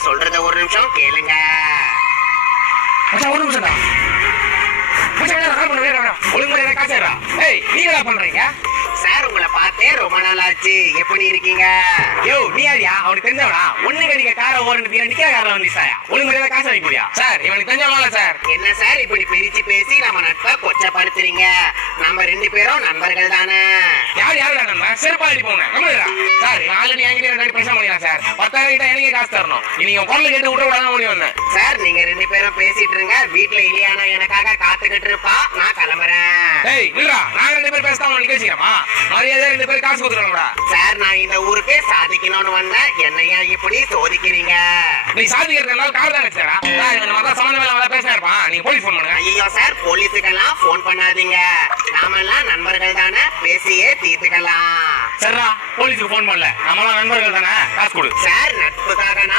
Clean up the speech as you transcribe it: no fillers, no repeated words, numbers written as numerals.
நான் சொல்றத ஒரு நிமிஷம் கேளுங்க. ஒரு நிமிஷம் தான் ஒழுங்கு காசா. ஏய் நீங்க என்ன பண்றீங்க? சார் உங்களை பார்த்தே ரொம்ப நாள் ஆச்சு. எப்படி இருக்கீங்க? யோ நீ யாரியா? அவனுக்கு தெரிஞ்சவனா? ஒண்ணு கடிக்க காரை ஓடுறது நிக்கிற காரில் வந்து சாயா ஒழுங்கு காசு வாங்கி போடியா? சார் இவனுக்கு தெரிஞ்சவங்கள சார். என்ன சார் இப்படி பிரிச்சு பேசி நம்ம நட்பை கொச்சப்படுத்துறீங்க? நம்ம 2 பேரும் நண்பர்கள் தானே. யார் யாரு நம்ம செருப்பாடி போன சார் ஆல்ரெடி என்கிட்ட பிரச்சனை பண்ணிடலாம் சார். 10,000 கிட்ட எனக்கு காசு தரணும். நீங்க குரல் கேட்டு விட்டு விடாம முடியும் வந்தேன் சார். நீங்க 2 பேரும் பேசிட்டு இருங்க. வீட்டுல இல்லையானா எனக்காக காத்துக்கிட்டு இருப்பா. நான் கிளம்புறேன். ஏய் இல்லடா நாங்க 2 பேரும் பேசாம நிக்க வச்சிரமா. மரியாதை 2 பேரும் காசு கொடுத்துறோம்டா. சார் நான் இந்த ஊருக்கு சாதிக்கணும்னு வந்தேன். என்னையா இப்படி சோதிக்கிறீங்க? நீ சாதிக்கிறதுனால கார் தான் வச்சடா. சார் இந்த மாதிரி சம்பந்தம் இல்லாம பேசினா இருப்பான். நீங்க போலீஸ் ஃபோன் பண்ணுங்க. ஐயோ சார் போலீஸுக்கெல்லாம் ஃபோன் பண்ணாதீங்க. நாமெல்லாம் நண்பர்கள் தானே, பேசியே தீர்த்துக்கலாம். சரிடா போலீஸுக்கு ஃபோன் பண்ணல. நம்மளாம் நண்பர்கள் தானே, காசு கொடு. சார் நட்புக்காக நான்